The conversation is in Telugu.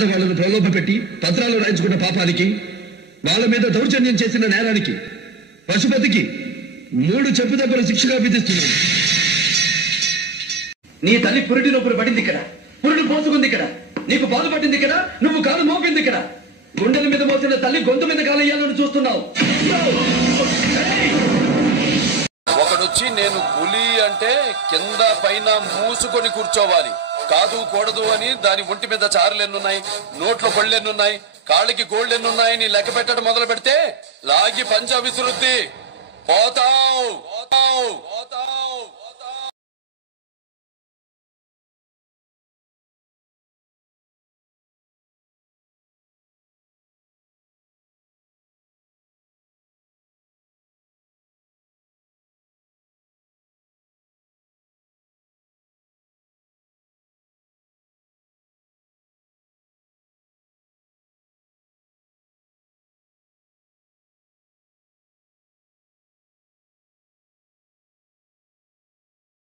పేదవాళ్లను ప్రలోభ పెట్టి పత్రాలు రాయించుకున్న పాపానికి, వాళ్ళ మీద దౌర్జన్యం చేసిన నేరానికి పశుపతికి 3 చెప్పుదెబ్బల శిక్షగా విధిస్తున్నాను. నీ తల్లి పురిటి లోపల పడింది ఇక్కడ, పురుడు పోసుకుంది ఇక్కడ, నీకు బాధ పట్టింది ఇక్కడ, నువ్వు కాలు మోపింది ఇక్కడ. గుండెల మీద మోసిన తల్లి గొంతు మీద కాలు వేయాలని చూస్తున్నావు. ఒకడొచ్చి నేను పులి అంటే కింద పైన మూసుకొని కూర్చోవాలి, కాదు కూడదు అని దాని ఒంటి మీద చారులెన్నున్నాయి, నోట్లో పళ్ళెన్నున్నాయి, కాళ్ళకి గోళ్ళెన్నున్నాయని లెక్క పెట్టడం మొదలు పెడితే లాగి పంచా విసురుద్ది. పోతావు.